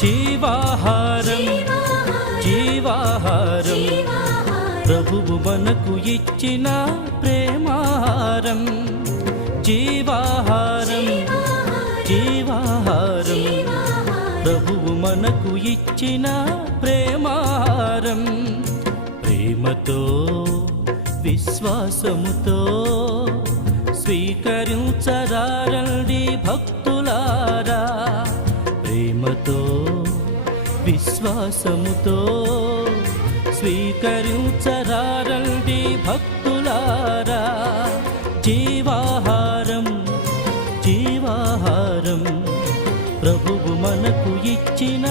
జీవాహారం జీవాహారం ప్రభువు మనకు ఇచ్చిన ప్రేమాహారం జీవాహారం జీవాహారం. ప్రభువు మనకు ఇచ్చిన ప్రేమాహారం ప్రేమతో విశ్వాసముతో స్వీకరించరారండి విశ్వాసముతో స్వీకరించరారండి భక్తులారా. జీవాహారం జీవాహారం ప్రభువు మనకు ఇచ్చిన